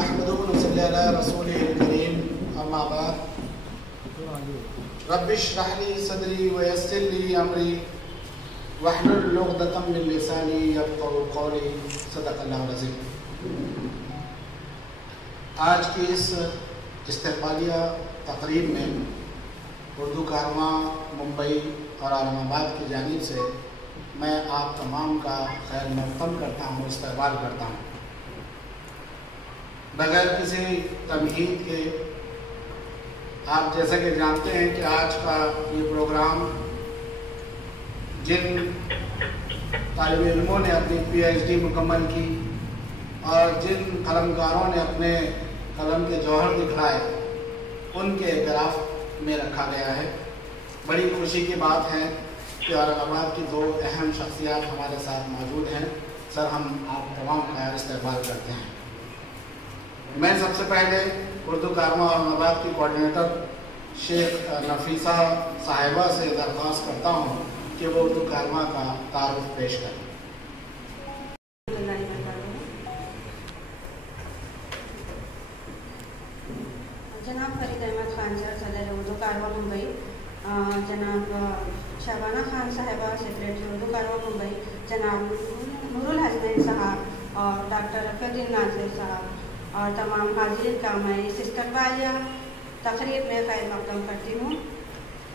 نحمده ونصلي على رسوله الكريم اما بعد رب اشرح لي صدري ويسر لي امري واحلل عقدة من لساني يفقهوا قولي صدق اللہ العظیم۔ آج کی اس استقبالیہ تقریب میں اردو کارواں ممبئی اور عالم آباد کی جانب سے میں آپ تمام کا خیر مقدم کرتا ہوں، استقبال کرتا ہوں۔ بغیر کسی تمہید کے آپ جیسا کہ جانتے ہیں کہ آج کا یہ پروگرام جن طالب علموں نے اپنی PhD مکمل کی اور جن قلمکاروں نے اپنے قلم کے جوہر دکھائے ان کے اعتراف میں رکھا گیا ہے۔ بڑی خوشی کی بات ہے کہ عالم آباد کی دو اہم شخصیات ہمارے ساتھ موجود ہیں۔ سر، ہم آپ تمام کا استقبال کرتے ہیں۔ میں سب سے پہلے اردو کارواں عالم آباد کی کوآرڈینیٹر شیخ نفیسہ صاحبہ سے درخواست کرتا ہوں کہ وہ اردو کارواں کا تعارف پیش کریں۔ جناب فرید احمد خان سر، صدر اردو کارواں ممبئی، جناب شبانہ خان صاحبہ، سیکریٹری اردو کارواں ممبئی، جناب نور الحسنین صاحب اور ڈاکٹر رفیع الدین ناصر صاحب اور تمام حاضرین کا میں اس استقبالیہ تقریب میں خیر مقدم کرتی ہوں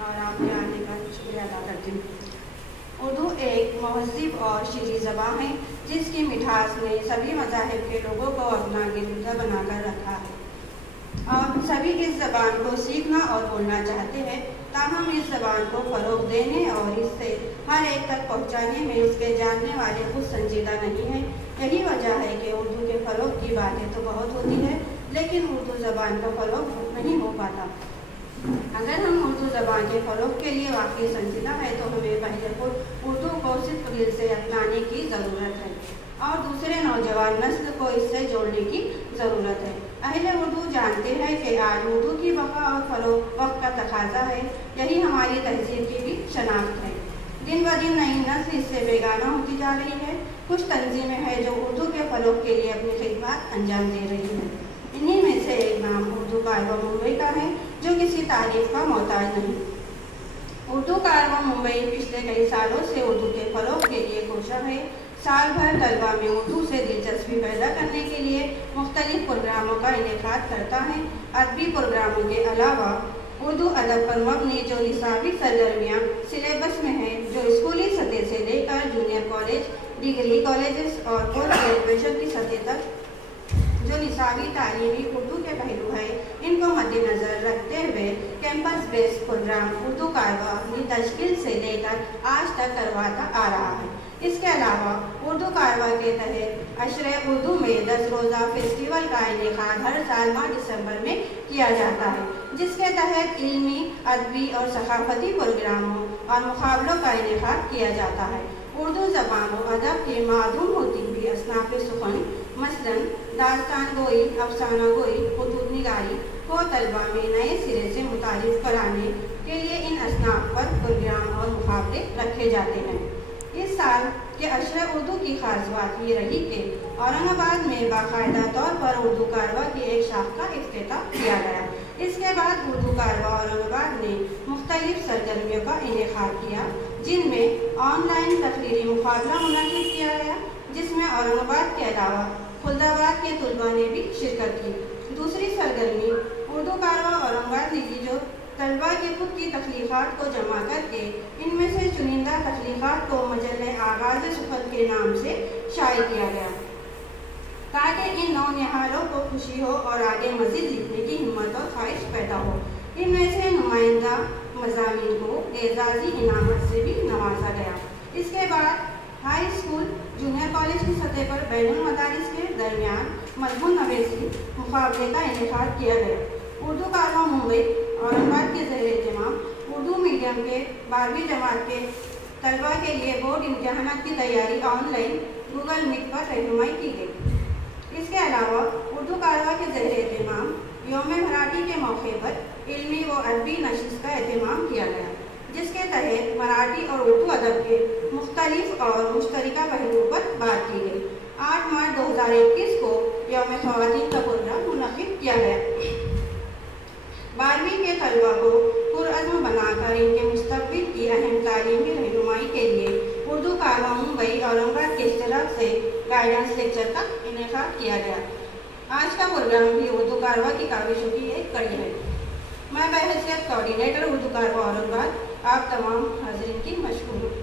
اور آپ کے آنے کا شکریہ ادا کرتی ہوں۔ اردو ایک مہذب اور شیریں زبان ہے جس کی مٹھاس نے سبھی مذاہب کے لوگوں کو اپنا گرویدہ بنا کر رکھا ہے اور سبھی اس زبان کو سیکھنا اور بولنا چاہتے ہیں، تاہم اس زبان کو فروغ دینے اور اس سے ہر ایک تک پہنچانے میں اس کے جاننے والے خود سنجیدہ نہیں ہیں۔ یہی وجہ ہے کہ اردو کے فروغ کی باتیں تو بہت ہوتی ہے لیکن اردو زبان کا فروغ نہیں ہو پاتا۔ اگر ہم اردو زبان کے فروغ کے لیے واقعی سنجیدہ ہے تو ہمیں پہلے خود اردو کو صرف دل سے اپنانے کی ضرورت ہے اور دوسرے نوجوان نسل کو اس سے جوڑنے کی ضرورت ہے۔ اہل اردو جانتے ہیں کہ آج اردو کی بقا اور فروغ وقت کا تقاضا ہے، یہی ہماری تہذیب کی بھی شناخت ہے۔ دن بدن نئی نسل اس سے بیگانہ ہوتی جا رہی ہے۔ کچھ تنظیمیں ہیں جو اردو کے فروغ کے لیے اپنی خدمات انجام دے رہی ہیں۔ انہی میں سے ایک نام اردو کارواں ممبئی کا ہے جو کسی تعریف کا محتاج نہیں۔ اردو کارواں ممبئی پچھلے کئی سالوں سے اردو کے فروغ کے لیے کوشاں ہے۔ سال بھر طلبہ میں اردو سے دلچسپی پیدا کرنے کے لیے مختلف پروگراموں کا انعقاد کرتا ہے۔ ادبی پروگراموں کے علاوہ اردو ادب پر مبنی جو نصابی سرگرمیاں سلیبس میں ہیں، جو اسکولی سطح سے لے کر جونیئر کالج، ڈگری کالجز اور پوسٹ گریجویشن کی سطح تک جو نصابی تعلیمی اردو کے پہلو ہیں، ان کو مد نظر رکھتے ہوئے کیمپس بیس پروگرام اردو کارواں اپنی تشکیل سے لے کر آج تک کرواتا آ رہا ہے۔ اس کے علاوہ اردو کارواں کے تحت عشرِ اردو میں 10 روزہ فیسٹیول کا انعقاد ہر سال ماہ دسمبر میں کیا جاتا ہے، جس کے تحت علمی، ادبی اور ثقافتی پروگراموں اور مقابلوں کا انعقاد کیا جاتا ہے۔ اردو زبان و ادب کی معدوم ہوتی ہوئی اصناف سخن، مثلاً داستان گوئی، افسانہ گوئی، خطوط نگاری کو طلبہ میں نئے سرے سے متعارف کرانے کے لیے ان اصناف پر پروگرام اور مقابلے رکھے جاتے ہیں۔ اس سال کے عشرِ اردو کی خاص بات یہ رہی کہ اورنگ آباد میں باقاعدہ طور پر اردو کارواں کی ایک شاخ کا افتتاح کیا گیا۔ اس کے بعد اردو کارواں اورنگ آباد نے مختلف سرگرمیوں کا انعقاد کیا، جن میں آن لائن تقریری مقابلہ منعقد کیا گیا، جس میں اورنگ آباد کے علاوہ خلدآباد کے طلباء نے بھی شرکت کی۔ دوسری سرگرمی اردو کارواں اورنگ آباد نے کی جو طلباء کی خود کی تخلیقات کو جمع کر کے ان میں سے چنندہ تخلیقات کو مجلہ آغاز سخن کے نام سے شائع کیا گیا تاکہ ان نونہالوں کو خوشی ہو اور آگے مزید لکھنے کی ہمت اور خواہش پیدا ہو۔ ان میں سے نمائندہ مضامین کو اعزازی انعامات سے بھی نوازا گیا۔ اس کے بعد ہائی اسکول، جونیئر کالج کی سطح پر بین المدارس کے درمیان مضمون نویسی مقابلے کا انعقاد کیا گیا۔ اردو کارواں ممبئی اورنگ آباد کے زیر اہتمام اردو میڈیم کے 12ویں جماعت کے طلباء کے لیے بورڈ امتحانات کی تیاری آن لائن گوگل میٹ پر رہنمائی کی گئی۔ اس کے علاوہ اردو کارواں کے زیر اہتمام یوم مراٹھی کے موقع پر علمی و ادبی نشست کا اہتمام کیا گیا، جس کے تحت مراٹھی اور اردو ادب کے مختلف اور مشترکہ پہلوؤں پر بات کی گئی۔ 8 مارچ 2021 کو یوم خواتین کا پروگرام किया गया। 12वीं के तलबा को पुरअज़्म बनाकर इनके मुस्तक़बिल की अहम तालीमी रहनुमाई के लिए उर्दू कारवां मुंबई औरंगाबाद के इश्तराक से गाइडेंस लेक्चर का इनेकाद किया गया। आज का प्रोग्राम भी उर्दू कारवां की काविशों की एक कड़ी है। मैं बहैसियत कोऑर्डिनेटर उर्दू कारवां औरंगाबाद आप तमाम हाज़रीन की मशकूर हूँ।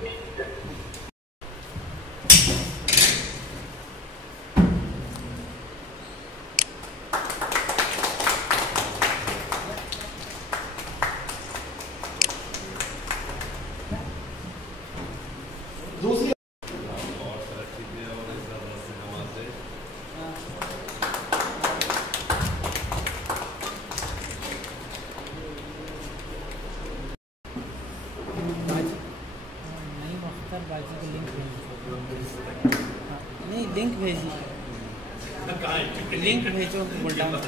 लिंक भेजो बोलता हूँ।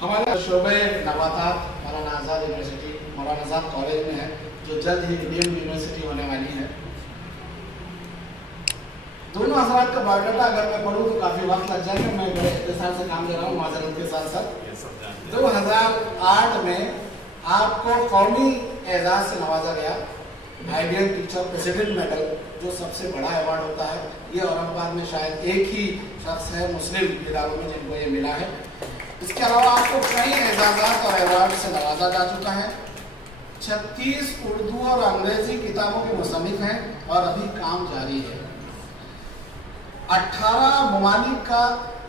हमारा शोबे नबातात मौलाना आज़ाद यूनिवर्सिटी मौलाना आज़ाद कॉलेज में है, जो जल्द ही इंडियन यूनिवर्सिटी होने वाली है। दोनों हज़रात का बायोडाटा अगर मैं पढ़ूँ तो काफ़ी वक्त लग जाएगा। मैं बड़े इख्तिसार से काम कर रहा हूँ माज़रत के साथ साथ। 2008 में आपको कौमी एजाज़ से नवाजा गया, आइडियल टीचर प्रेसिडेंट मेडल, जो सबसे बड़ा अवार्ड होता है। ये औरंगाबाद में शायद एक ही शख्स है मुस्लिम इदारों में जिनको ये मिला है। इसके अलावा आपको कई एजाज़ात और अवार्ड से नवाजा जा चुका है। 36 उर्दू और अंग्रेजी किताबों के मुसन्निफ हैं और अभी काम जारी है। 18 ममालिक का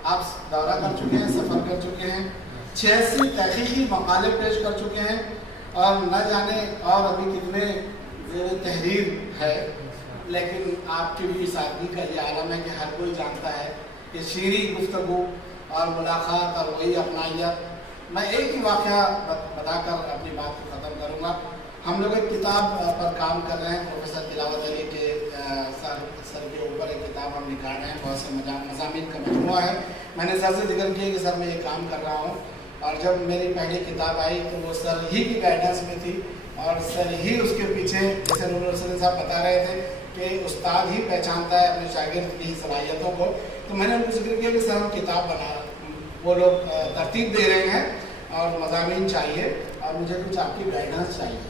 आप दौरा कर चुके हैं, सफ़र कर चुके हैं। 86 तहक़ीक़ी मक़ाले पेश कर चुके हैं और न जाने और अभी कितने तहरीर है। लेकिन आपकी भी सादगी का ये आलम है कि हर कोई जानता है कि शीरी गुफ्तगू और मुलाकात और वही अपनाइयत। मैं एक ही वाक़या बताकर अपनी बात को ख़त्म करूँगा। हम लोग एक किताब पर काम कर रहे हैं, प्रोफेसर तिलावत अली के सर के ऊपर एक किताब हम निकाल रहे हैं। बहुत से मज़ामीन का मजमुआ है। मैंने सर से जिक्र किया कि सर मैं ये काम कर रहा हूँ, और जब मेरी पहली किताब आई तो वो सर ही की गाइडेंस में थी और सर ही उसके पीछे, जैसे नूर हुसैन साहब बता रहे थे कि उस्ताद ही पहचानता है अपने शागिर्द की सलाहियतों को। तो मैंने उनको जिक्र किया कि सर हम किताब बना, वो लोग तरतीब दे रहे हैं और मज़ामीन चाहिए और मुझे कुछ आपकी गाइडेंस चाहिए।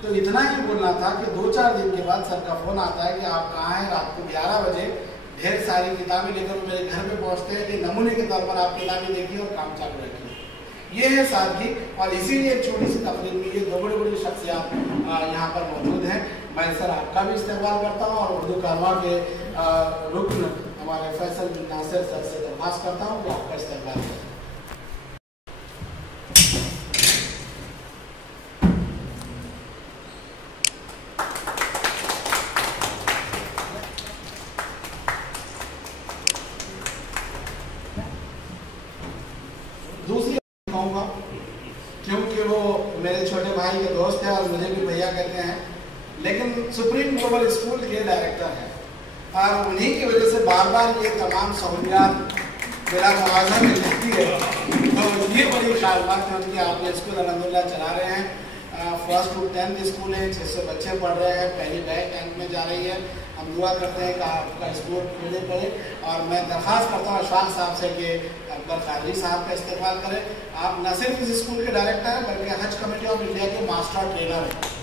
तो इतना ही बोलना था कि 2-4 दिन के बाद सर का फ़ोन आता है कि आप कहाँ हैं। रात को 11 बजे ढेर सारी किताबें लेकर वो मेरे घर पे पहुँचते हैं कि नमूने के तौर पर आप किताबें देखिए और काम चालू रखिए। ये है सादगी, और इसीलिए एक छोटी सी तकरीर में ये 2 बड़ी शख्सियत यहाँ पर मौजूद हैं। मैं सर आपका भी इस्तेमाल करता हूँ और उर्दू कारवां के रुकन हमारे फैसल बिन नासिर सर से दरख्वास्त करता हूँ कि आपका इस्तेमाल करें। दूसरी कहूँगा क्योंकि वो मेरे छोटे भाई के दोस्त हैं और मुझे भी भैया कहते हैं, लेकिन सुप्रीम ग्लोबल स्कूल के डायरेक्टर हैं और उन्हीं की वजह से बार बार ये तमाम सहूलियात मेरा मुआवजा में मिलती है। तो ये बड़ी ख्याल बात है उनकी। आप ये स्कूल अलहमदुलिल्लाह चला रहे हैं। 1st to 10th स्कूल है, 600 बच्चे पढ़ रहे हैं। पहली बैच 10th में जा रही है। हम दुआ करते हैं कि आपका स्कूल खुले पड़े, और मैं दरख्वास्त करता हूँ अशफाक साहब से कि अकबर कादरी साहब का इस्तेमाल करें। आप न सिर्फ इस स्कूल के डायरेक्टर हैं बल्कि हज कमेटी ऑफ इंडिया के मास्टर ट्रेनर हैं।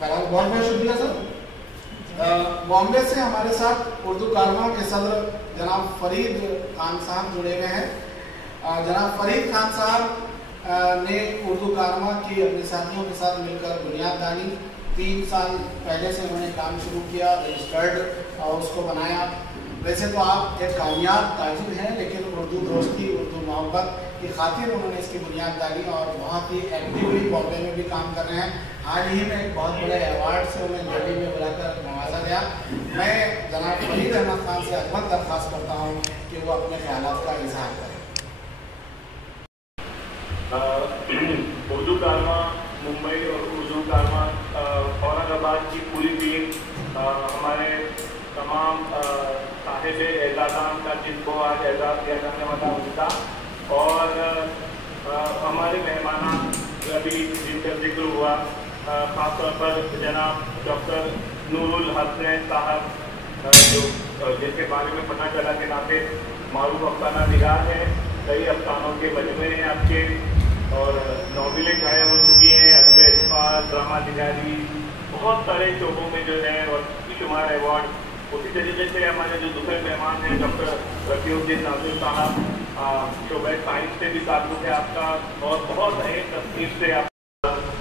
बहुत बहुत शुक्रिया सर। बॉम्बे से हमारे साथ उर्दू कारवां के सदर जनाब फरीद खान साहब जुड़े हुए हैं। जनाब फरीद खान साहब ने उर्दू कारवां की अपने साथियों के साथ मिलकर बुनियाद डाली। 3 साल पहले से उन्होंने काम शुरू किया, रजिस्टर्ड और उसको बनाया। वैसे तो आप एक कामयाब ताजिर हैं, लेकिन उर्दू दोस्ती, उर्दू मोहब्बत की खातिर उन्होंने इसकी बुनियाद डाली और बहुत ही एक्टिवली बॉम्बे में भी काम कर रहे हैं। हाल ही में एक बहुत बड़े अवार्ड से उन्हें दिल्ली में बुलाकर नवाजा गया। मैं जनाब फरीद अहमद खान से अदब दरख्वास्त करता हूँ कि वो अपने ख्यालात का इजहार करें। उर्दू कारवां मुंबई और उर्दू कारवां औरंगाबाद की पूरी टीम हमारे तमाम साहिब एजाज़ान का जिनको आज एजाज़ किया जाने वाला उनका और हमारे मेहमान अभी जिनका जिक्र हुआ ख़ासतौर पर जनाब डॉक्टर नूरुल हसन साहब जो जिनके बारे में पता चला कि नाते मारूफ अफसाना निगार है, कई अफसानों के मजमे हैं आपके और नॉवेलें शाया हो चुकी हैं, अदब इत्फाक, ड्रामा निगारी, बहुत सारे शोबों में जो है और शुमार अवार्ड। उसी तरीके से हमारे जो दूसरे मेहमान हैं डॉक्टर रफीउद्दीन नाज़िर साहब शोबे साइंस से भी ताल्लुक़ है आपका और बहुत अहम तस्वीर से आप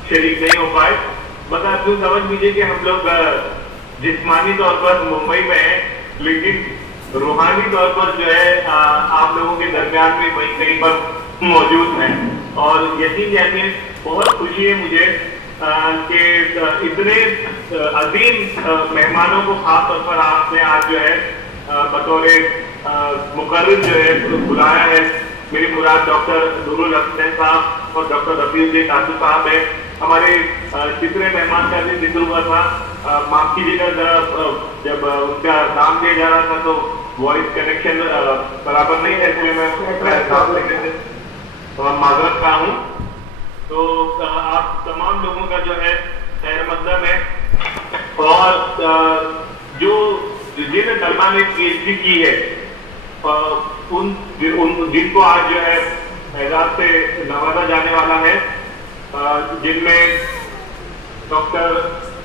शरीक नहीं हो पाए। बस आप यूँ समझ लीजिए कि हम लोग जिस्मानी तौर पर मुंबई में हैं, लेकिन रूहानी तौर पर जो है आप लोगों के दरमियान में वहीं कहीं पर मौजूद हैं। और यकीन जानिए बहुत खुशी है मुझे कि इतने अजीम मेहमानों को खास तौर पर आपने आज जो है बतौर मुकर्रर जो है बुलाया है। मेरी मुराद डॉक्टर नूरुल हसन साहब और डॉक्टर रफीउद्दीन नाज़िर साहब है। हमारे तीसरे मेहमान का भी जिक्र हुआ था, माफ कीजिएगा जरा जब उनका नाम दिया जा रहा था तो वॉइस कनेक्शन बराबर नहीं है, इसलिए मैं माजरत का हूँ। तो आप तमाम लोगों का जो है खैर मकदम है और जो जिन तलबा ने PhD की है उन जिनको आज जो है एजाज से नवाजा जाने वाला है, जिनमें doctor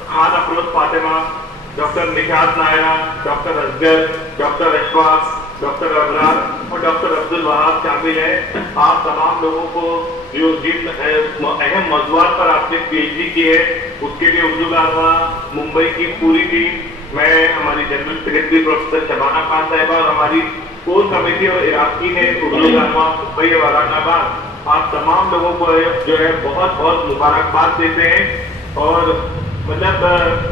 Khan Afroz Fatima, doctor Nishat Naira, doctor Asghar, doctor Ashfaq, doctor Abrar और डॉक्टर अब्दुल वहाब शामिल है। आप तमाम लोगों को जो जिन अहम मौज़ूआत पर आपने PhD की है उसके लिए उर्दू कारवां मुंबई की पूरी टीम, मैं हमारी general secretary professor Shabana Khan साहिबा और हमारी कोर कमेटी और इराक़ीन है उर्दू कारवां मुंबई और औरंगाबाद, आप तमाम लोगों को जो है बहुत बहुत मुबारकबाद देते हैं। और मतलब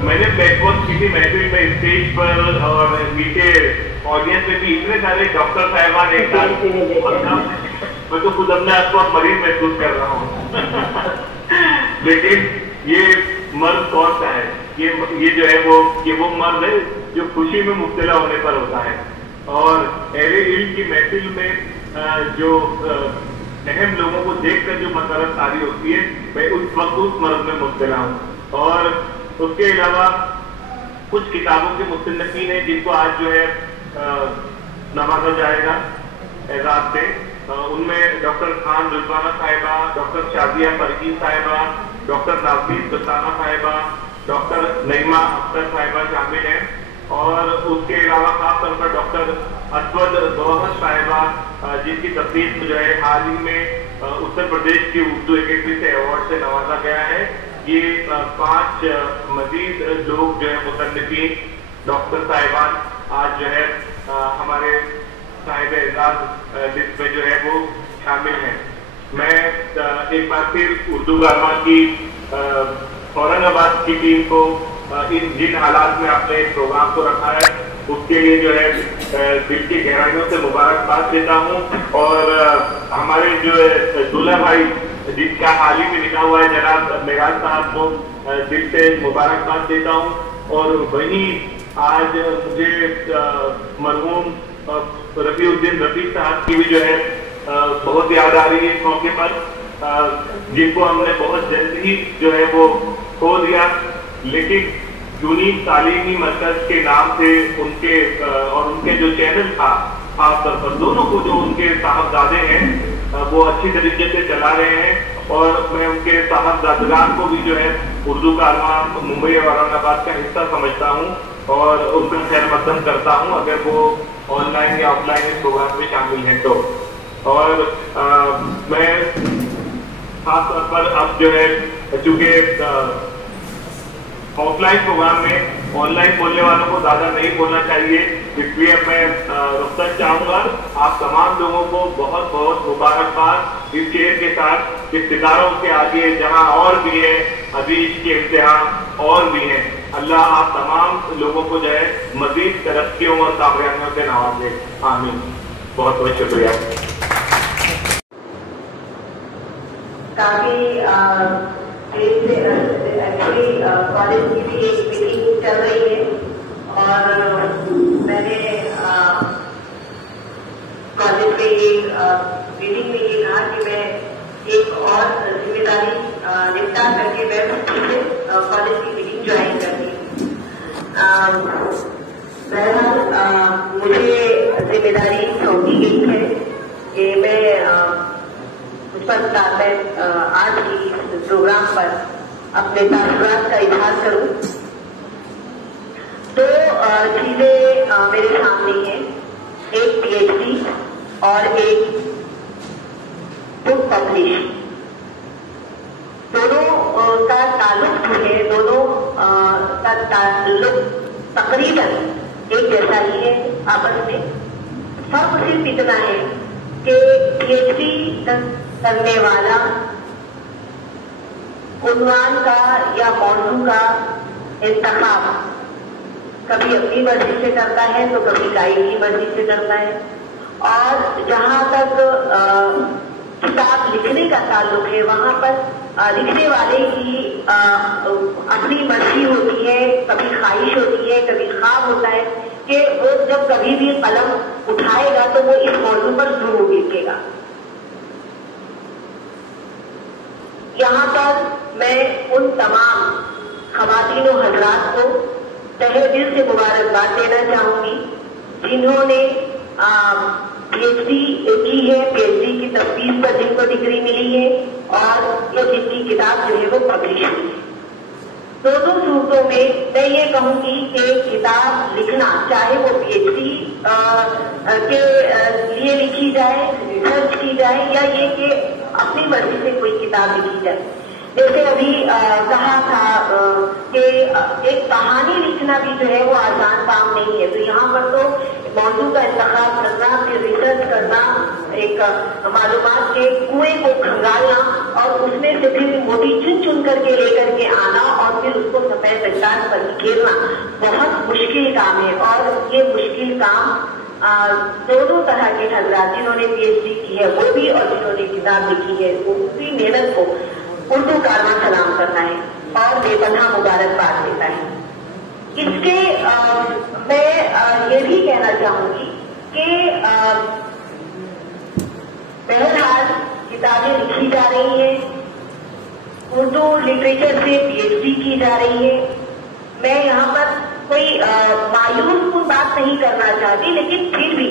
मैंने बैकवर्ड किसी महफिल में स्टेज पर और नीचे ऑडियंस में भी इतने सारे डॉक्टर साहिबान एक साथ, मैं तो खुद अपने आपको मरीज महसूस कर रहा हूँ लेकिन ये मर्द कौन सा है? ये जो है वो मर्द है जो खुशी में मुब्तला होने पर होता है। और अहले इल्म की महफिल में जो अहम लोगों को देखकर जो मसरत तारी होती है, मैं उस वक्त उस मर्द में मुब्तला हूँ। और उसके अलावा कुछ किताबों के मुसन्निफीन हैं जिनको आज जो है नवाजा जाएगा एजाज से। उनमें डॉक्टर खान रिजवाना साहिबा, डॉक्टर शादिया परवीन साहिबा, डॉक्टर नाज़मीन सुल्ताना साहिबा, डॉक्टर नईमा अख्तर साहिबा शामिल हैं। और उसके अलावा खास तौर पर डॉक्टर असवद गौहर साहिबा, जिनकी तस्दीक जो है हाल ही में उत्तर प्रदेश की उर्दू अकेडमी से अवार्ड से नवाजा गया है। ये 5 मजीद लोग जो है मुसन्निफीन डॉक्टर साहिबान आज जो है हमारे साहिब एजाज लिस्ट में जो है वो शामिल हैं। मैं एक बार फिर उर्दू कारवां की औरंगाबाद की टीम को जिन हालात में आपने इस प्रोग्राम को रखा है उसके लिए जो है दिल की गहराइयों से मुबारकबाद देता हूँ। और हमारे जो दूल्हा भाई जिनका हाल ही में लिखा हुआ है जनाब मेराज साहब को दिल से मुबारकबाद देता हूँ। और वहीं आज मुझे मरहूम रफीउद्दीन रफीक साहब की भी जो है बहुत याद आ रही है इस मौके पर, जिनको हमने बहुत जल्द ही जो है वो खो दिया। लेकिन यूनिक तालीमी मरकज के नाम से उनके और उनके जो चैनल था खास तौर पर दोनों को जो उनके साहबजादे हैं वो अच्छी तरीके से चला रहे हैं। اور میں ان کے صاحبزادگان کو بھی جو ہے اردو کارواں ممبئی اور اورنگ آباد کا حصہ سمجھتا ہوں اور ان کا خیر مقدم کرتا ہوں اگر وہ آن لائن یا آف لائن اس پروگرام میں شامل ہیں تو. اور میں خاص طور پر اب جو ہے چونکہ آف لائن پروگرام میں آن لائن بولنے والوں کو زیادہ نہیں بولنا چاہیے، اس لیے میں رخصت چاہوں گا. آپ تمام لوگوں کو بہت بہت مبارکباد اس شعر کے ساتھ، اس ستاروں کے آگے جہاں اور بھی ہے ابھی اس کے امتحان اور بھی ہیں. اللہ آپ تمام لوگوں کو جو ہے مزید ترقیوں اور کامیابیوں سے نوازے. آمین. بہت بہت شکریہ. کافی ایکچولی کالج کی بھی ایک میٹنگ چل رہی ہے اور میں نے کالج میں ایک میٹنگ میں یہ کہا کہ میں ایک اور ذمہ داری نپٹا کر کے میں کالج کی میٹنگ جوائن کرتی ہوں. بہرحال مجھے ذمہ داری سونپی گئی ہے کہ میں آج کی پروگرام پر اپنے تاثرات کا اظہار کروں. دو چیزیں میرے سامنے ہیں، ایک پی ایچ ڈی اور ایک بک پبلش. دونوں کا تعلق جو ہے، دونوں کا تعلق تقریباً ایک جیسا ہی ہے آپس میں. فرق صرف اتنا ہے کہ پی ایچ ڈی کرنے والا عنوان کا یا موضوع کا انتخاب کبھی اپنی مرضی سے کرتا ہے تو کبھی گائیڈ کی مرضی سے کرتا ہے. اور جہاں تک کتاب لکھنے کا تعلق ہے، وہاں پر لکھنے والے کی اپنی مرضی ہوتی ہے، کبھی خواہش ہوتی ہے، کبھی خواب ہوتا ہے کہ وہ جب کبھی بھی قلم اٹھائے گا تو وہ اس موضوع پر ضرور لکھے گا. یہاں پر میں ان تمام خواتین و حضرات کو تہہ دل سے مبارکباد دینا چاہوں گی جنہوں نے پی ایچ ڈی کی ہے، پی ایچ ڈی کی تفویض پر جن کو ڈگری ملی ہے اور یہ جن کی کتاب جو ہے وہ پبلش ہوئی ہے. دونوں صورتوں میں میں یہ کہوں گی کہ کتاب لکھنا، چاہے وہ پی ایچ ڈی کے لیے لکھی جائے، ریسرچ کی جائے، یا یہ کہ اپنی مرضی سے کوئی کتاب لکھی جائے. جیسے ابھی کہا تھا کہ ایک کہانی لکھنا بھی جو ہے وہ آسان کام نہیں ہے. تو یہاں پر تو موضوع کا انتخاب کرنا، پھر ریسرچ کرنا، ایک معلومات کے کنویں کو کھنگالنا اور اس میں سے پھر موٹی چن چن کر کے لے کر کے آنا اور پھر اس کو سفید پہچان پر گھیرنا بہت مشکل کام ہے. اور یہ مشکل کام دونوں طرح کے حضرات جنہوں نے پی ایچ ڈی کی ہے وہ بھی اور جنہوں نے کتاب لکھی ہے وہ بھی محنت کو اردو کارواں سلام کرتا ہے اور بے پناہ مبارکباد دیتا ہے. اس کے میں یہ بھی کہنا چاہوں گی کہ بہرحال کتابیں لکھی جا رہی ہیں، اردو لٹریچر سے پی ایچ ڈی کی جا رہی ہے. میں یہاں پر کوئی مایوس کن بات نہیں کرنا چاہتی، لیکن پھر بھی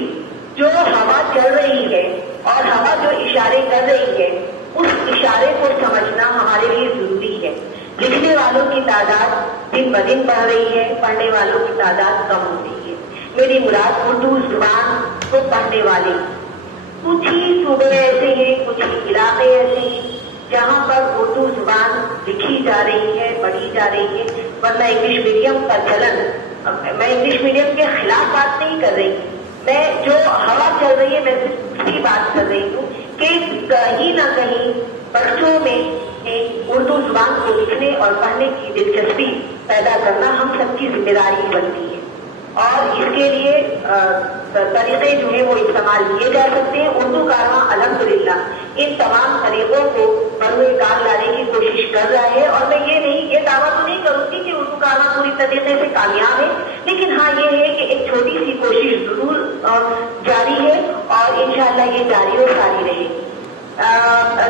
جو ہوا چل رہی ہے اور ہوا جو اشارے کر رہی ہے اس اشارے کو سمجھنا ہمارے لیے ضروری ہے. لکھنے والوں کی تعداد دن بدن بڑھ رہی ہے، پڑھنے والوں کی تعداد کم ہو رہی ہے. میری مراد اردو زبان کو پڑھنے والے. کچھ ہی صوبے ایسے ہیں، کچھ ہی علاقے ایسے ہیں جہاں پر اردو زبان لکھی جا رہی ہے، پڑھی جا رہی ہے. ورنہ انگلش میڈیم کا چلن، میں انگلش میڈیم کے خلاف بات نہیں کر رہی، میں جو ہوا چل رہی ہے میں صرف اس کی بات کر رہی ہوں کہ کہیں نہ کہیں بچوں میں اردو زبان کو لکھنے اور پڑھنے کی دلچسپی پیدا کرنا ہم سب کی ذمہ داری بنتی ہے. اور اس کے لیے طریقے جو ہیں وہ استعمال کیے جا سکتے ہیں. اردو کارواں الحمدللہ ان تمام طریقوں کو بروئے کار لانے کی کوشش کر رہا ہے. اور میں یہ دعویٰ تو نہیں کروں گی کہ اردو کارواں پوری طریقے سے کامیاب ہے، لیکن ہاں یہ ہے کہ ایک چھوٹی سی کوشش ضرور جاری ہے اور انشاءاللہ یہ جاری و ساری رہے گی.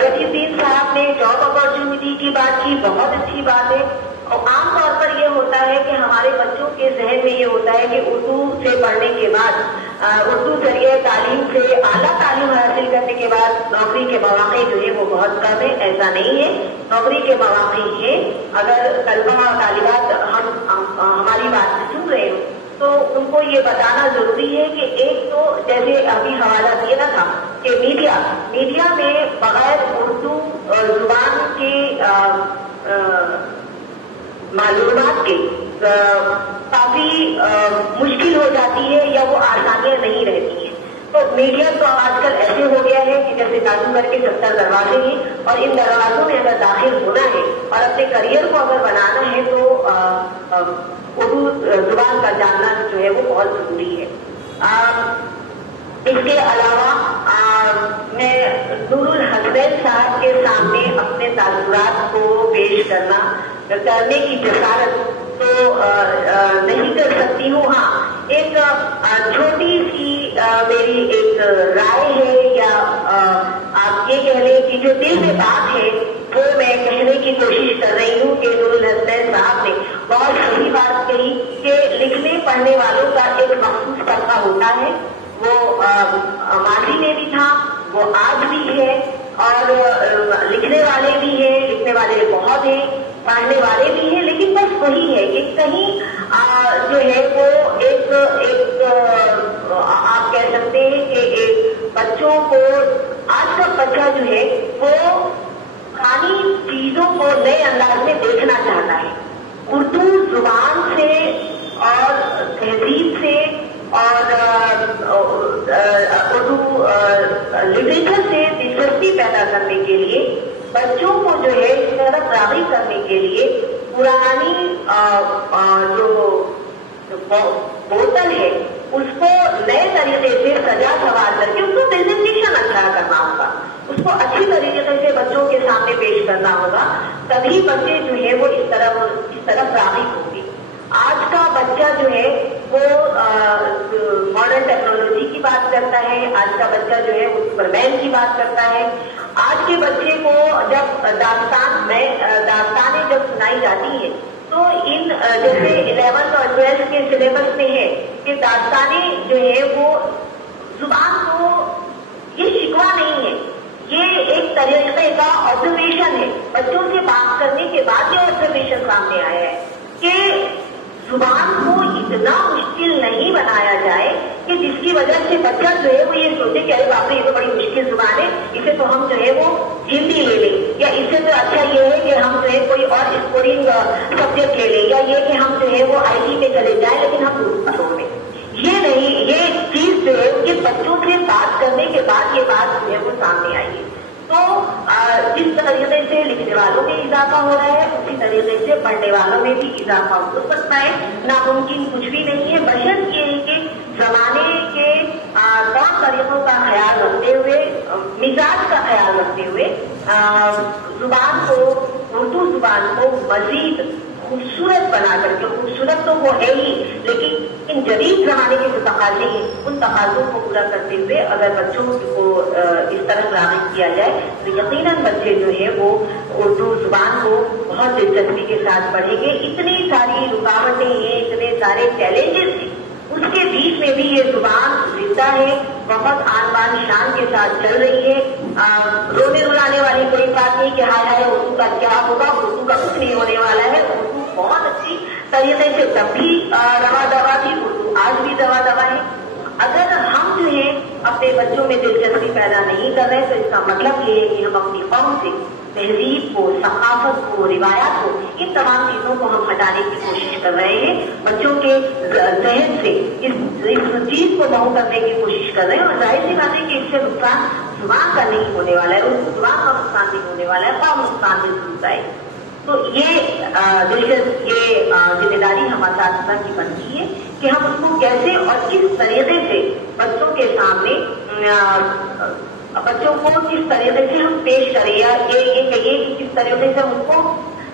رفیع الدین صاحب نے جاب اپارچونٹی کی بات کی، بہت اچھی بات ہے. اور عام طور پر یہ ہوتا ہے کہ ہمارے بچوں کے ذہن میں یہ ہوتا ہے کہ اردو سے پڑھنے کے بعد، اردو ذریعے تعلیم سے اعلیٰ تعلیم حاصل کرنے کے बाद नौकरी के मौके जो है वो बहुत कम है, ऐसा नहीं है, नौकरी के मौके हैं। अगर तलबा और तालिबात हमारी बात सुन रहे हो तो उनको ये बताना जरूरी है कि एक तो जैसे अभी हवाला दिया था कि मीडिया में बगैर उर्दू जुबान के मालूमात के काफी मुश्किल हो जाती है या वो आसानियां नहीं रहती हैं। तो मीडिया तो आजकल ऐसे हो गया है कि जैसे जादूगर के 70 दरवाजे हैं और इन दरवाजों में अगर दाखिल होना है और अपने करियर को अगर बनाना है तो उर्दू जुबान का जानना जो है वो बहुत जरूरी है। इसके अलावा मैं नूरुल हसनैन साहब के सामने अपने तासुरात को पेश करने की जसारत तो नहीं कर सकती हूँ। हाँ, एक छोटी सी मेरी एक राय है या आप ये कह लें कि जो दिल में बात है वो मैं कहने की कोशिश कर रही हूँ कि नूरुल हसनैन साहब ने बहुत सही बात कही कि लिखने पढ़ने वालों का एक मखसूस तबका होता है, वो माजी में भी था, वो आज भी है और लिखने वाले भी हैं, लिखने वाले बहुत हैं, पढ़ने वाले भी हैं, लेकिन बस वही है कि कहीं जो है वो एक आप कह सकते हैं कि एक बच्चों को, आज का बच्चा जो है वो पुरानी चीजों को नए अंदाज में देखना चाहता है। उर्दू जुबान से और तहजीब से और उर्दू लिटरेचर से दिलचस्पी पैदा करने के लिए, बच्चों को जो है इस तरफ राग़िब करने के लिए पुरानी जो बोतल है उसको नए तरीके से सजा सवार करके उसको प्रेजेंटेशन अच्छा करना होगा, उसको अच्छी तरीके से बच्चों के सामने पेश करना होगा, तभी बच्चे जो है वो इस तरफ राग़िब होंगे। आज का बच्चा जो है वो मॉडर्न टेक्नोलॉजी की बात करता है, आज का बच्चा जो है वो सुपरमैन की बात करता है। आज के बच्चे को जब दास्तानें जब सुनाई जाती है तो इन जैसे 11th और 12th के सिलेबस में है कि दास्तानें जो है वो जुबान को, ये शिकवा नहीं है, ये एक तरीके का ऑब्जर्वेशन है। बच्चों से बात करने के बाद ये ऑब्जर्वेशन सामने आया है कि जुबान को इतना मुश्किल नहीं बनाया जाए कि जिसकी वजह से बच्चा जो है वो ये सोचे कि अरे बाप रे ये तो बड़ी मुश्किल जुबान है, इसे तो हम जो है वो हिंदी ले लें, या इससे तो अच्छा ये है कि हम जो है कोई और स्कोरिंग सब्जेक्ट ले लें, या ये कि हम जो है वो IT में चले जाए लेकिन हम उर्दू छोड़ दें। ये नहीं, ये चीज जो है कि बच्चों से बात करने के बाद ये बात जो है वो सामने आई है। तो जिस तरीके से लिखने वालों में इजाफा हो रहा है उसी तरीके से पढ़ने वालों में भी इजाफा हो सकता है। नामुमकिन कुछ भी नहीं है, बशर्त ये है कि जमाने के तौर तरीकों का ख्याल रखते हुए, मिजाज का ख्याल रखते हुए जुबान को, उर्दू जुबान को मजीद खूबसूरत बना करके, खूबसूरत तो वो है ही लेकिन इन जदीद जमाने के जो तकाजे हैं उन तकाजों को पूरा करते हुए अगर बच्चों को इस तरह राग़िब किया जाए तो यकीनन बच्चे जो है वो उर्दू जुबान को बहुत दिलचस्पी के साथ पढ़ेंगे। इतनी सारी रुकावटें हैं, इतने सारे चैलेंजेस हैं, उसके बीच में भी ये जुबान जिंदा है, बहुत आन बान शान के साथ चल रही है। रोने रुलाने वाली कोई बात नहीं कि हाय हाय उर्दू का क्या होगा, उर्दू का कुछ नहीं होने वाला है। उर्दू बहुत अच्छी तरीके से तब भी रवा दवा थी, उर्दू आज भी दवा दवा है। अगर हम जो है अपने बच्चों में दिलचस्पी पैदा नहीं कर रहे तो इसका मतलब ये है कि हम अपनी कौम से तहजीब को, सकाफत को, रिवायात को, इन तमाम चीजों को हम हटाने की कोशिश कर रहे हैं। बच्चों के जहन से इस चीज को महू करने की कोशिश कर रहे हैं और जाहिर सी बात है कि इससे नुकसान जुबान का नहीं होने वाला है, उस जुबान का नुकसान नहीं होने वाला है, कौम नुकसान में जरूर आए। तो ये जिम्मेदारी हमारे साथ की बनती है कि हम उसको कैसे और किस तरीके से बच्चों के सामने, बच्चों को किस तरीके से हम पेश करें, या ये कहिए कि किस तरीके से हम उसको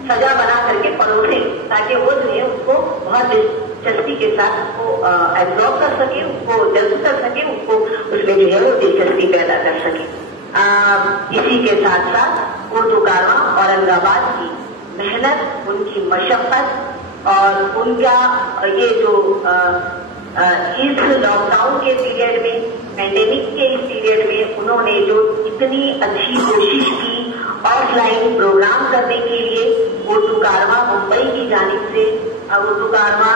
सजा बना करके परोसें ताकि वो जो है उसको बहुत दिलचस्पी के साथ उसको एब्जॉर्ब कर सके, उसको जल्द कर सके, उसको उसमें जो है वो दिलचस्पी पैदा कर सके। इसी के साथ साथ उर्दू कारवां औरंगाबाद की मेहनत, उनकी मशक्कत और उनका ये जो इस लॉकडाउन के पीरियड में, पैंडेमिक के इस पीरियड में उन्होंने जो इतनी अच्छी कोशिश की ऑफलाइन प्रोग्राम करने के लिए उर्दू कारवां मुंबई की जानिब से और उर्दू कारवां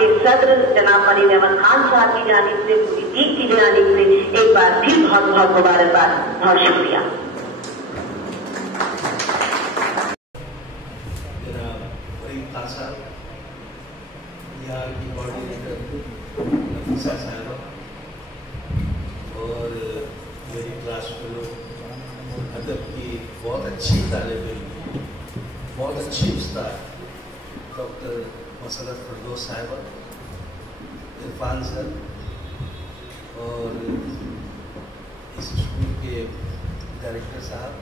के सदर जनाब फरीद अहमद खान साहब की जानिब से, पूरी टीम की जानिब से एक बार फिर बहुत बहुत मुबारकबाद, बहुत शुक्रिया। मेरा फरीद खान साहब, यहाँ की कोऑर्डिनेटर नफीसा साहबा और मेरी क्लास फेलो अदब की बहुत अच्छी तालिब इल्म, बहुत अच्छी उस्ताद डॉक्टर मसरत फरदौस साहिबा, इरफान सर और इस स्कूल के डायरेक्टर साहब,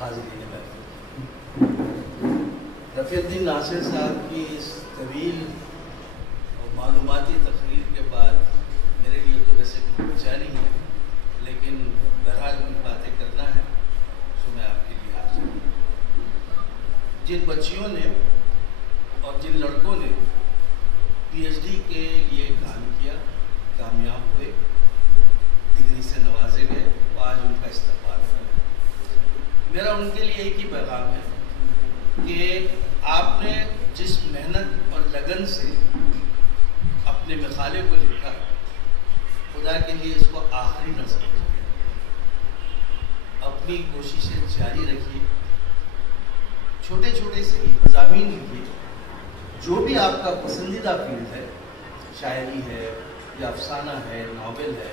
हाज़रीन महफिल, रफ़ीउद्दीन नासिर साहब की इस तवील और मालूमाती तकरीर के बाद मेरे लिए तो वैसे कुछ बचा नहीं है, लेकिन बहरहाल कुछ बातें करना है तो मैं आपके लिए हाजिर हूँ। जिन बच्चियों ने और जिन लड़कों ने पीएचडी के लिए काम किया, कामयाब हुए, डिग्री से नवाजे गए, वो आज उनका इस्तेमाल है। मेरा उनके लिए एक ही पैगाम है कि आपने जिस मेहनत और लगन से अपने मकाले को लिखा, खुदा के लिए इसको आखिरी न समझिए, अपनी कोशिशें जारी रखिए, छोटे छोटे से ही मज़ामीन लिखिए, जो भी आपका पसंदीदा फील्ड है, शायरी है या अफसाना है, नावल है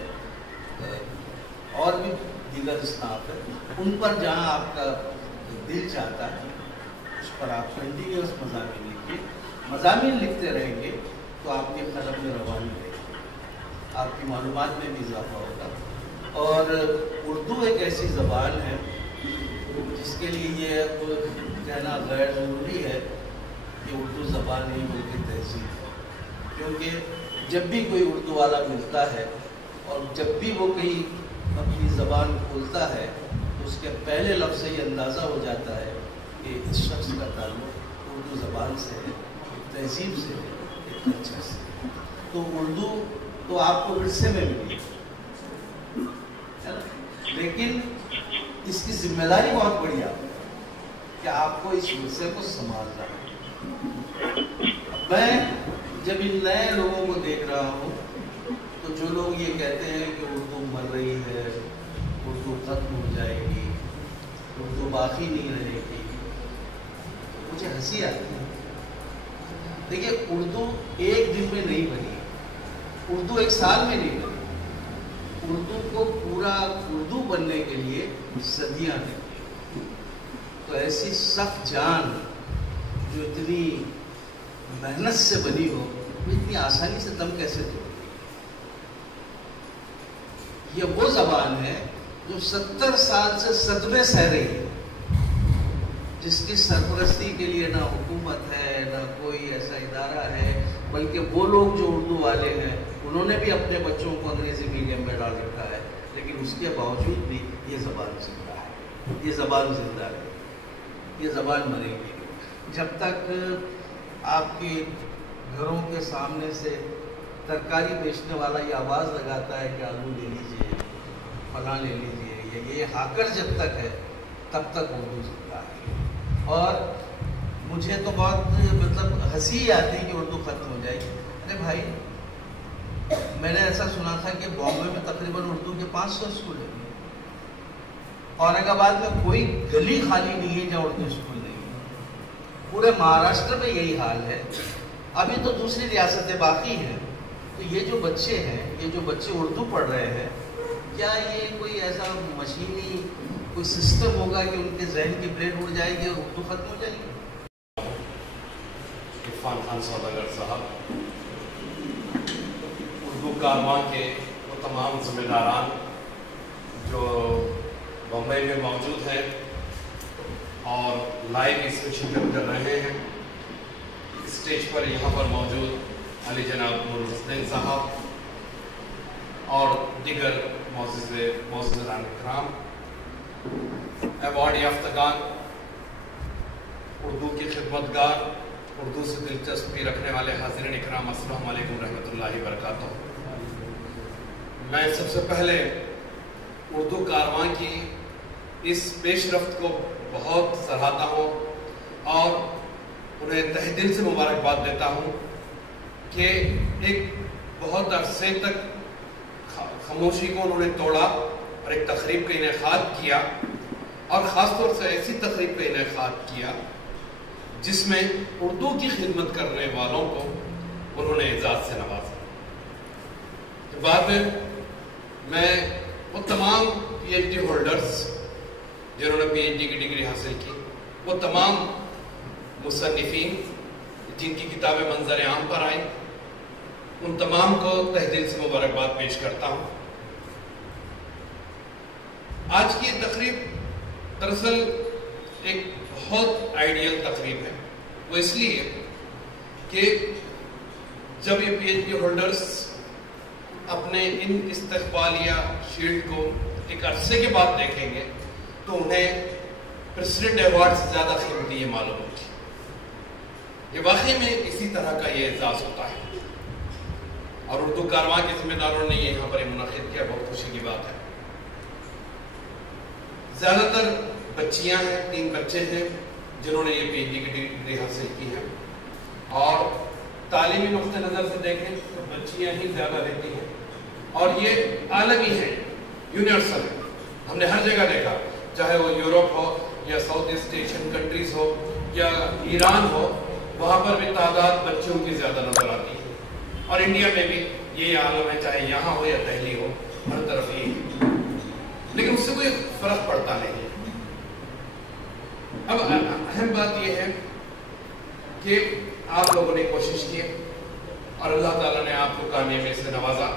और भी दीगर इसनाफ है, उन पर जहाँ आपका दिल चाहता है उस पर आप कंटिन्यूस मज़ामीन लिखिए। मज़ामीन लिखते रहेंगे तो आपके कलम में रवानी रहेगी, आपकी मालूमात में भी इजाफा होगा। और उर्दू एक ऐसी ज़बान है जिसके लिए ये कहना गैर ज़रूरी है कि उर्दू ज़बान नहीं बल्कि तहजीब है, क्योंकि जब भी कोई उर्दू वाला मिलता है और जब भी वो कहीं अपनी ज़बान खोलता है तो उसके पहले लफ्ज़ से ये अंदाज़ा हो जाता है कि इस शख्स का ताल्लुक़ उर्दू ज़बान से है, एक तहजीब से है, एक कल्चर से। तो उर्दू तो आपको विरसे में मिली है ना, लेकिन इसकी जिम्मेदारी बहुत बड़ी है कि आपको इस विरसे को संभालना है। मैं जब इन नए लोगों को देख रहा हूँ तो जो लोग ये कहते हैं कि उर्दू मर रही है, उर्दू खत्म हो जाएगी, उर्दू बाकी नहीं रहेगी, मुझे हंसी आती है। देखिए, उर्दू एक दिन में नहीं बनी, उर्दू एक साल में नहीं बनी, उर्दू को पूरा उर्दू बनने के लिए सदियां लगी। तो ऐसी सख्त जान जो इतनी मेहनत से बनी हो, इतनी आसानी से दम कैसे तोड़? ये वो ज़बान है जो 70 साल से सदमे सह रही है, जिसकी सरपरस्ती के लिए ना हुकूमत है, ना कोई ऐसा इदारा है, बल्कि वो लोग जो उर्दू वाले हैं उन्होंने भी अपने बच्चों को अंग्रेज़ी मीडियम में डाल रखा है, लेकिन उसके बावजूद भी ये ज़बान जिंदा है, ये ज़बान जिंदा है, ये ज़बान मरेगी। जब तक आपके घरों के सामने से तरकारी बेचने वाला ये आवाज़ लगाता है कि आलू ले लीजिए, फलां ले लीजिए, ये हाकर जब तक है तब तक उर्दू जिंदा है। और मुझे तो बहुत मतलब हंसी आती है कि उर्दू खत्म हो जाएगी। अरे भाई, मैंने ऐसा सुना था कि बॉम्बे में तकरीबन उर्दू के 500 स्कूल हैं, औरंगाबाद में कोई गली खाली नहीं है जहाँ उर्दू स्कूल नहीं है, पूरे महाराष्ट्र में यही हाल है। अभी तो दूसरी रियासतें बाकी हैं। तो ये जो बच्चे हैं, ये जो बच्चे उर्दू पढ़ रहे हैं, क्या ये कोई ऐसा मशीनी कोई सिस्टम होगा कि उनके जहन की ब्रेन उड़ जाएगी और उर्दू खत्म हो जाएगी? इरफान खान सौदागर साहब, उर्दू कारवां के वो तमाम ज़िम्मेदारान जो बम्बई में मौजूद हैं और लाइव इसमें शिरकत कर रहे हैं। स्टेज पर यहाँ पर मौजूद अली जनाब नूरुल हुसैन साहब और दीगर मोअज़्ज़िज़ान इकराम, अवार्ड याफ्तगान, उर्दू की खिदमतगार, उर्दू से दिलचस्पी रखने वाले हाज़िरीन इकराम, अस्सलामु अलैकुम रहमतुल्लाहि व बरकातुहू। मैं सबसे पहले اردو کارواں کی اس پیش رفت کو بہت سراہتا ہوں اور انہیں تہ دل سے مبارکباد دیتا ہوں کہ ایک بہت عرصے تک خاموشی کو انہوں نے توڑا اور ایک تقریب کا انعقاد کیا، اور خاص طور سے ایسی تقریب کا انعقاد کیا جس میں اردو کی خدمت کرنے والوں کو انہوں نے اعزاز سے نوازا۔ بعد میں وہ تمام پی ایچ ڈی ہولڈرز جنہوں نے پی ایچ ڈی کی ڈگری حاصل کی، وہ تمام مصنفین جن کی کتابیں منظر عام پر آئیں، ان تمام کو تہ دل سے مبارکباد پیش کرتا ہوں۔ آج کی یہ تقریب دراصل ایک بہت آئیڈیل تقریب ہے، وہ اس لیے کہ جب یہ پی ایچ ڈی ہولڈرز اپنے ان استقبالیہ شیلڈ کو ایک عرصے کے بعد دیکھیں گے تو انہیں پریسیڈنٹ ایوارڈ سے زیادہ قیمتی یہ معلوم ہوگی۔ یہ واقعی میں اسی طرح کا یہ اعزاز ہوتا ہے، اور اردو کارواں کے ذمہ داروں نے یہاں پر منعقد کیا، بہت خوشی کی بات ہے۔ زیادہ تر بچیاں ہیں، 3 بچے ہیں جنہوں نے یہ پی ایچ ڈی کی ڈگری حاصل کی ہے، اور تعلیمی نقطہ نظر سے دیکھیں تو بچیاں ہی زیادہ رہتی ہیں، اور یہ عالمی ہیں، یونیورسل ہیں۔ ہم نے ہر جگہ دیکھا، چاہے وہ یورپ ہو یا south East Asian countries who یا ایران ہو، وہاں پر بھی تعداد بچیوں کی زیادہ نظر آتی ہے، اور انڈیا میں بھی یہ عالم ہے، چاہے یہاں ہو یا دہلی ہو، ہر طرف یہ ہے، لیکن اس سے کوئی فرق پڑتا نہیں ہے۔ اب اہم بات یہ ہے کہ آپ لوگوں نے کوشش کی اور اللہ تعالیٰ نے آپ کو کامیابی سے نوازا۔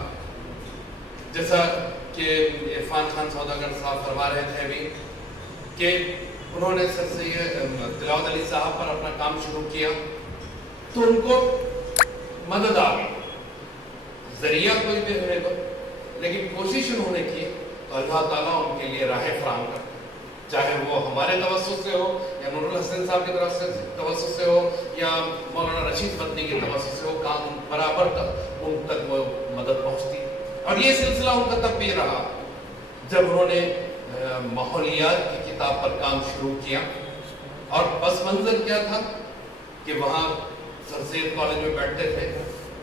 جیسا کہ عرفان خان سوداگر صاحب فرما رہے تھے ابھی کہ انہوں نے سر سید تلاوت علی صاحب پر اپنا کام شروع کیا تو ان کو مدد آ گئی، ذریعہ کوئی بھی ہونے کو، لیکن کوشش انہوں نے کی تو اللہ تعالیٰ ان کے لیے راہ فراہم کر، چاہے وہ ہمارے توسط سے ہو یا نور الحسن صاحب کی طرف سے توسط سے ہو یا مولانا رشید مدنی کی توسط سے ہو، کام برابر تک ان تک وہ مدد پہنچتی۔ اور یہ سلسلہ ان کا تب بھی رہا جب انہوں نے ماحولیات کی کتاب پر کام شروع کیا، اور پس منظر کیا تھا کہ وہاں سر سید کالج میں بیٹھتے تھے،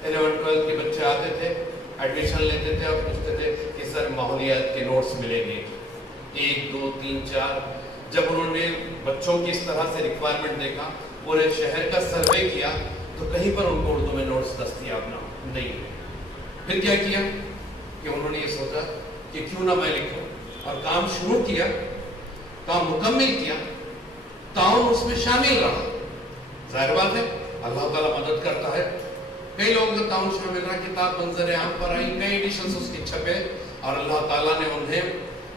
11-12 کے بچے آتے تھے، ایڈمیشن لیتے تھے اور پوچھتے تھے کہ سر ماحولیات کے نوٹس ملیں گے، 1 2 3 4۔ جب انہوں نے بچوں کی اس طرح سے ریکوائرمنٹ دیکھا، پورے شہر کا سروے کیا تو کہیں پر ان کو اردو میں نوٹس دستیاب نہیں ہے۔ پھر کیا کیا کہ انہوں نے یہ سوچا کہ کیوں نہ میں لکھوں، اور کام شروع کیا، کام مکمل کیا، تعاون اس میں شامل رہا۔ ظاہر بات ہے اللہ تعالیٰ مدد کرتا ہے، کئی لوگوں کا تعاون شامل رہا، کتاب منظر عام پر آئی، کئی ایڈیشنز اس کے چھپے، اور اللہ تعالیٰ نے انہیں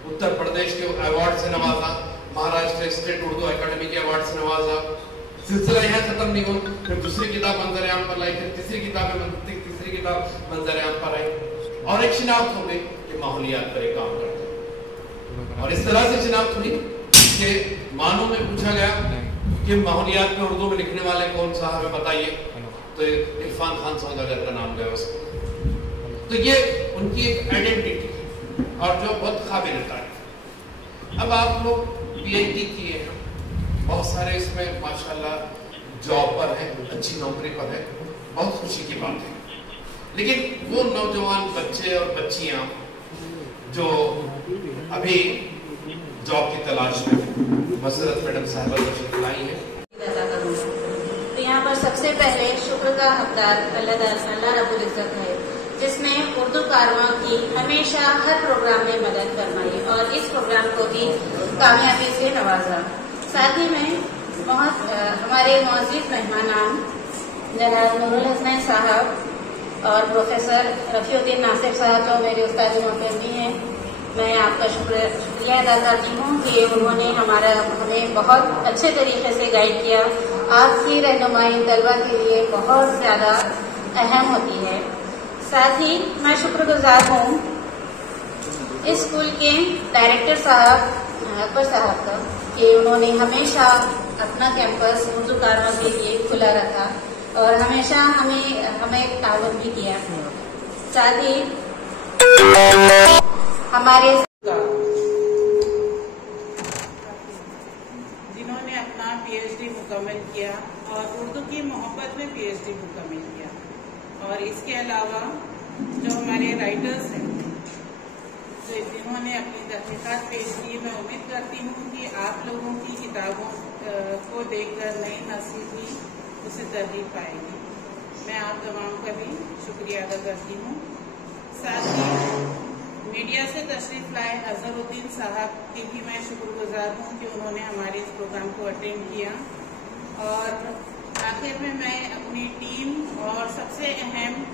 اتر پردیش کے ایوارڈ سے نوازا، مہاراشٹر اسٹیٹ اردو اکیڈمی کے ایوارڈ سے نوازا۔ سلسلہ یہاں ختم نہیں ہوا، پھر دوسری کتاب منظر عام پر لائی، پھر تیسری کتاب منظر عام پر آئی، اور ایک شناخت ہو گئی کہ ماحولیات پر ایک کام کرتے ہیں۔ اور اس طرح سے شناخت ہوئی کہ معنوں میں پوچھا گیا کہ ماحولیات میں اردو میں لکھنے والے کون صاحب ہے بتائیے، تو عرفان خان سوداگر کا نام گیا اس کو۔ تو یہ ان کی ایک آئیڈینٹی اور جو بہت قابل تعریف۔ اب آپ لوگ پی ایچ ڈی کیے ہیں، بہت سارے اس میں ماشاءاللہ جاب پر ہیں، اچھی نوکری پر ہیں، بہت خوشی کی بات ہے، لیکن وہ نوجوان بچے اور بچیاں جو ابھی جاب کی تلاش میں مسرت میڈم صاحبہ تشریف لائی ہیں۔ تو یہاں پر سب سے پہلے شکر کا حقدار اللہ رب العزت ہے، جس نے اردو کارواں کی ہمیشہ ہر پروگرام میں مدد فرمائی اور اس پروگرام کو بھی کامیابی سے نوازا۔ ساتھ ہی میں بہت ہمارے معزز مہمانان جناب نور الحسن صاحب اور پروفیسر رفیع الدین ناصر صاحب جو میرے استاد محترم بھی ہیں، میں آپ کا شکریہ ادا کرتی ہوں کہ انہوں نے ہمیں بہت اچھے طریقے سے گائیڈ کیا۔ آپ کی رہنمائی طلبہ کے لیے بہت زیادہ اہم ہوتی ہے۔ ساتھ ہی میں شکر گزار ہوں اس اسکول کے ڈائریکٹر صاحب اکبر صاحب کا کہ انہوں نے ہمیشہ اپنا کیمپس اردو کارواں کے لیے کھلا رکھا اور ہمیشہ ہمیں تعاون بھی کیا۔ ساتھ ہی ہمارے किया और उर्दू की मोहब्बत में PhD मुकम्मल किया। और इसके अलावा जो हमारे राइटर्स हैं जो जिन्होंने अपनी तहकीकात पेश की, मैं उम्मीद करती हूँ कि आप लोगों की किताबों को देखकर नई नस्ल भी उसे तरजीह पाएगी। मैं आप तमाम का भी शुक्रिया अदा करती हूँ। साथ ही मीडिया से तशरीफ लाए अजहरुद्दीन साहब की भी मैं शुक्रगुजार हूँ कि उन्होंने हमारे इस प्रोग्राम को अटेंड किया। और आखिर में मैं अपनी टीम और सबसे अहम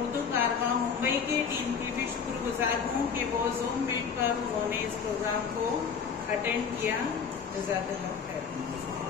उर्दू कारवां मुंबई की टीम की भी शुक्रगुजार हूँ कि वो जूम मीट पर उन्होंने इस प्रोग्राम को अटेंड किया। जज़ाकल्लाह खैर।